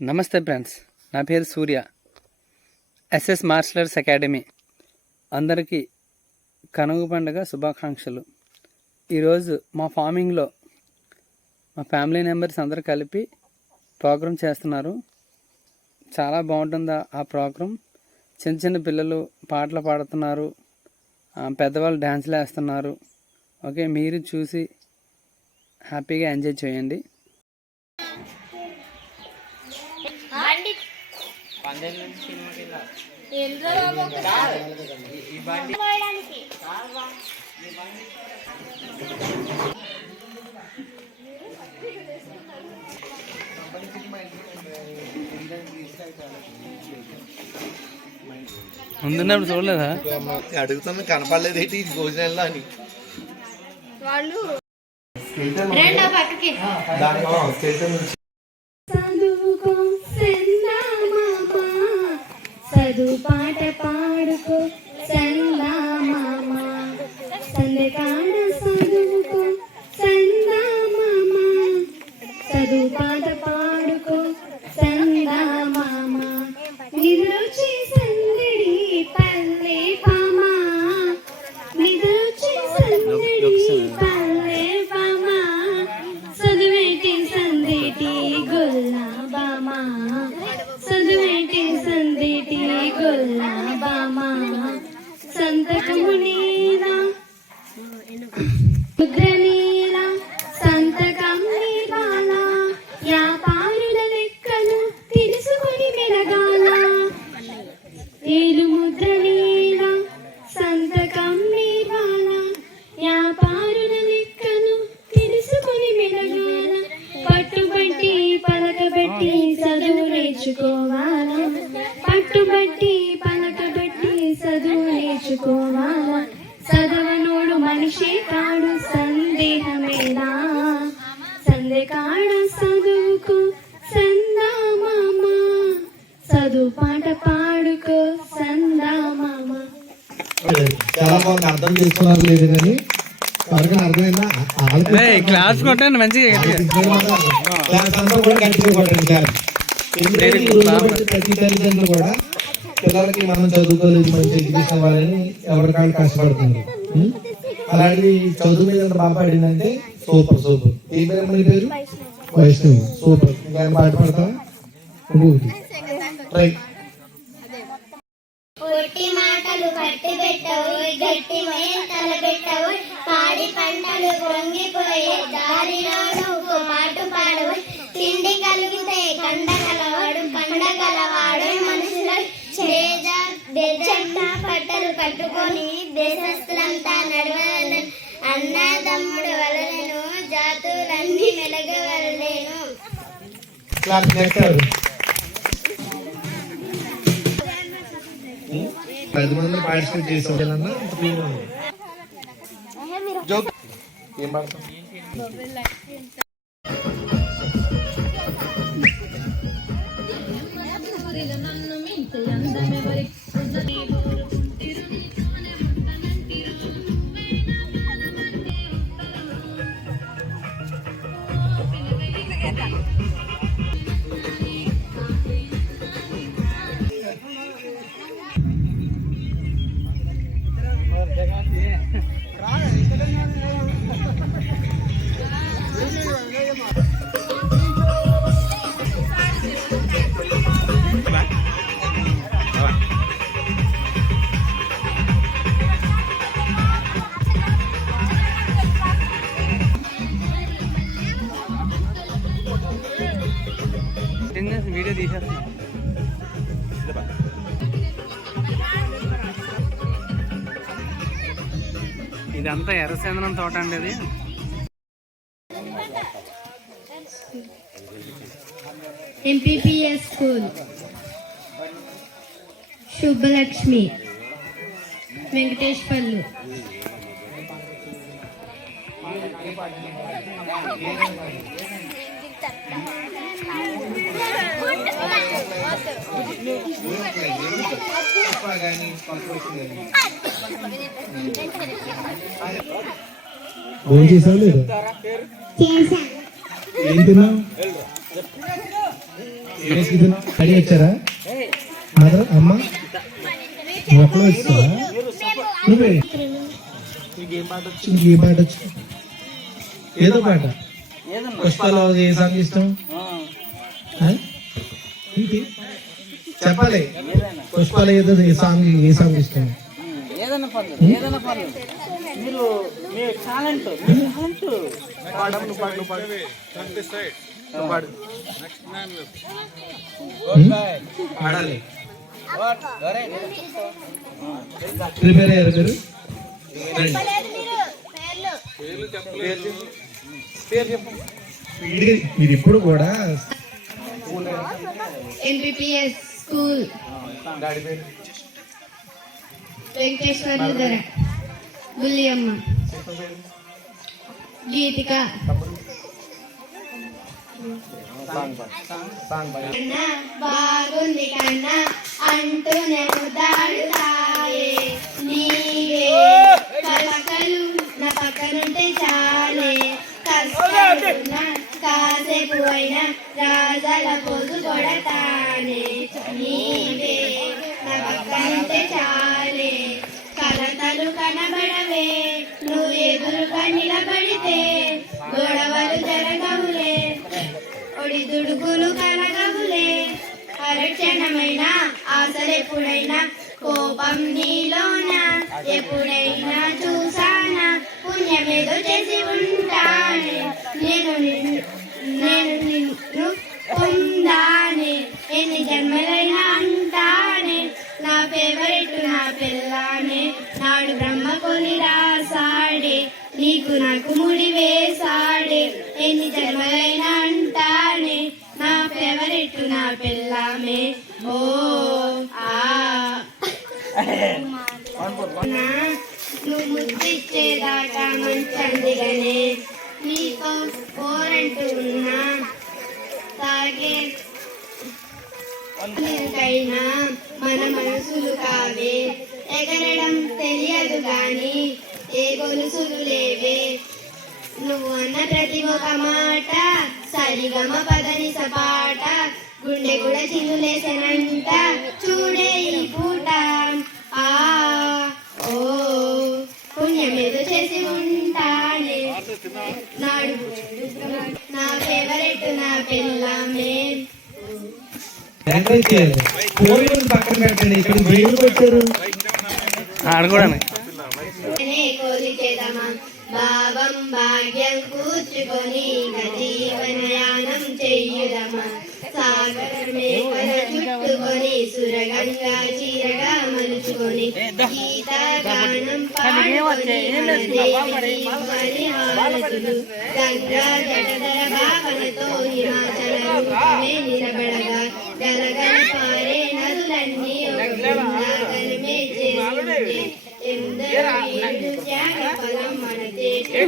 నమస్తే ఫ్రెండ్స్, నా పేరు సూర్య. ఎస్ఎస్ మార్షల్ ఆర్ట్స్ అకాడమీ అందరికీ కనుమ పండుగ శుభాకాంక్షలు. ఈరోజు మా ఫార్మింగ్లో మా ఫ్యామిలీ మెంబర్స్ అందరూ కలిపి ప్రోగ్రాం చేస్తున్నారు. చాలా బాగుంటుంది ఆ ప్రోగ్రాం. చిన్న చిన్న పిల్లలు పాటలు పాడుతున్నారు, పెద్దవాళ్ళు డ్యాన్స్లు వేస్తున్నారు. ఓకే, మీరు చూసి హ్యాపీగా ఎంజాయ్ చేయండి. ముందున్నప్పుడు చూడలేదా? అడుగుతున్నా, కనపడలేదు ఏంటి భోజనాల్లో అని. చదువు పాట పాడుకో సందా మామ, సందకాడ చదువుకో సందా మామ, చదువు పాట పాడుకో సందా మామ, నిద్రొచ్చి సందడి పల్లె పామ, నిద్రొచ్చి సందడి పల్లె పామ, చదువేటి సందేటి గుల్లాబామ, చదువేటి సందేటి గుల్లాబామ, సంతకము నీలా ముద్ర నీలా సంతకం నీవాల, వ్యాపారుల లెక్కలు తెలుసుకొని మెలగాల, ఏలు ముద్ర నీలా సంతకం నీవాల, వ్యాపారుల లెక్కలు తెలుసుకొని మెలగాల, పట్టుబట్టి పలకబెట్టి చదువు నేర్చుకోవాలా, పట్టుబట్టి పలకబెట్టి చదువు నేర్చుకోవాలా, చదవనోడు మనిషి కాడు సందేహమేలా, సందేకాడ చదువుకు సందా మామ, చదువు పాట పాడుకో సందా మామ. చాలా బాగా అర్థం చేసుకున్నారు లేదు కానీ అర్థమైందా? క్లాస్ కొట్టండి మంచిగా. ప్రతి తల్లిదండ్రులు కూడా పిల్లలకి మనం చదువుకోలేదు, మంచి ఎడ్యుకేషన్ ఇవ్వాలని ఎవరికాళ్ళు కష్టపడుతున్నారు. అలాంటి చదువు మీద బాగా పడిందంటే సూపర్ సూపర్. ఏ పేరు మీ పేరు? వైష్ణవి. సూపర్. ఇంకా పాట పడతావా? ట్రై. పొట్టి మాటలు కట్టి పెట్టవు, గట్టి తల పెట్టవు, పాడి పంటలు పొంగిపోయే దారిలో నువ్వు పాటు పాడవు, తిండి కలిగితే కండగలవాడు పండగలవాడు, మనుషుల పట్టలు కట్టుకొని దేశస్తులంతా నడవలను, అన్నదమ్ముడు వలలను జాతులన్నీ మెలగవలేను. 10 మంది పార్టిసిపేట్ చేసేవాళ్ళన్నా జోక్ ఏం పాడతాం? వీడియో తీసేస్తున్నా. ఇదంతా ఎర్రచందనం తోట అండి. ఇది MPPS school, Subhalakshmi, Venkateswarlu. Phone చేసావు లేదు? చేశా. ఏం తిన్నావు? రెడీ వచ్చారా మదర్ అమ్మ ఒకళ్ళు వచ్చావా నువ్వే నీకు ఏ పాట వచ్చు ఏదో పాట పుష్పలో ఏ సాంగ్ ఇష్టం ఏంటి చెప్పాలి పుష్పలో ఏదో ఏ సాంగ్ ఇష్టం ఏదైనా పర్లేదు మీరు మీ టాలెంట్ పాడాలి ప్రిపేర్ అయ్యారు మీరు మీరు ఇప్పుడు కూడా ఎంపీపీఎస్ స్కూల్ వెంకటేశ్వర్లు ధర బుల్లియమ్మ గీతిక బాగుంది కన్నా అంటూనే ముద్దాడుతాయే నీవే కలకలు నా పక్కనుంటే చాలే కష్టాలున్నా కాసేపు అయినా రాజాల పొద్దు కొడతానే నీవే నా పక్కనుంటే చాలే కలతలు కనబడవే నువ్వు ఎదురుగా నిలబడితే గొడవలు జరగవులే ఒడి దుడుకులు కలగవులే అరక్షణమైన ఆశలెప్పుడైనా కోపం నీలోన ఎప్పుడైనా చూసానా పుణ్యమేదో చేసి ఉంటానే నేను నిన్ను పొందానే ఎన్ని జన్మలైనా అంటానే నా ఫేవరెట్ నా పిల్లానే నాడు బ్రహ్మ కొని రాసాడే నీకు నాకు ముడి వేసాడే ఎన్ని జన్మలైనా అంటానే నా ఫేవరెట్ నా పిల్లామే ఓ ఆ నువ్వు ముద్దిచ్చేదాకా మంచందిగానే నీకో పోరంటూ ఉన్నా తాగే కైనా మన మనసులు కావే ఎగరడం తెలియదు గాని ఏ గొలుసులు లేవే నువ్వు అన్న ప్రతి ఒక మాట సరిగమ పదని సపాట గుండె కూడా చిన్నులేసనంట చూడే ఈ పూట ఆ ఓ పుణ్యమేదో చేసి ఉంటానే నాడు నా ఫేవరెట్ నా పిల్లమే పక్కన పెట్టండి ఇక్కడ వేలు పెట్టారు ఆడుకోవడానికి కోరి చేద్దామా భావం భాగ్యం కూర్చుకొని జీవనయానం చెయ్యుదమా సాగర మేకల చుట్టుకొని సురగంగా చీరగా మలుచుకొని గీతగానం పాడుకొని హారతులు గంగా జటధర భావనతో హిమాచల రూపమే నిలబడగా గలగల పారే నదులన్నీ గనమే చేసి త్యాగఫలం మన దేశే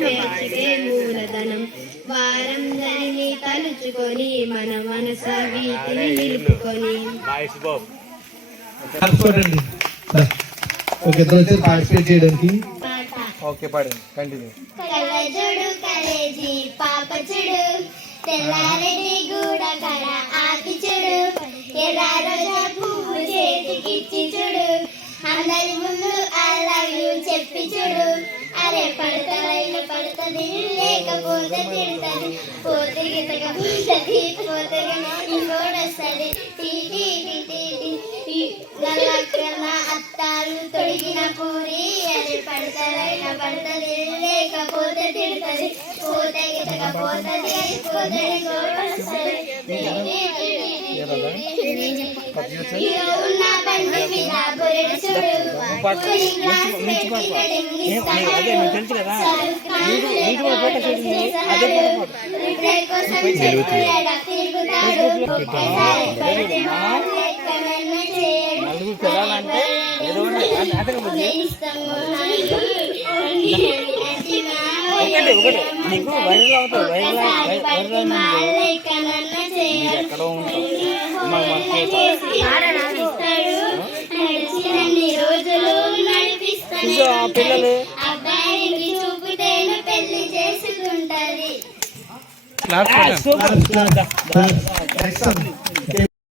మూలధనం వారం దాన్ని తలుచుకొని మన మనస వీటిని నిలుపుకొని పార్టిసిపేట్ చేయడానికి ఓకే పాడండి కంటిన్యూ కలజుడు కలేజీ పాపచుడు తెల్లారెడ్డి గూడ కడ ఆకి చూడు ఎర్ర పువ్వు చేతికిచ్చి చూడు అందరి ముందు అలాగే చెప్పి చూడు అరే పడతలైన పడుతుంది లేకపోతే తిడుతుంది పోతే గితకపోతుంది పోతే ఇంకోటొస్తుంది టీటీ గల్లకన్న అత్తాలు తొడిగిన పూరి అరే పడతలైన పడుతుంది లేకపోతే తిడుతుంది పోతే గితకపోతుంది పోతే ఇంకోటొస్తుంది ఉన్న బండి మీద బొరెడు చూడు గ్లాస్ పెట్టి రోజులు నడిపిస్తాను అబ్బాయికి చూపుతేనే పెళ్లి చేసుకుంటది నెక్స్ట్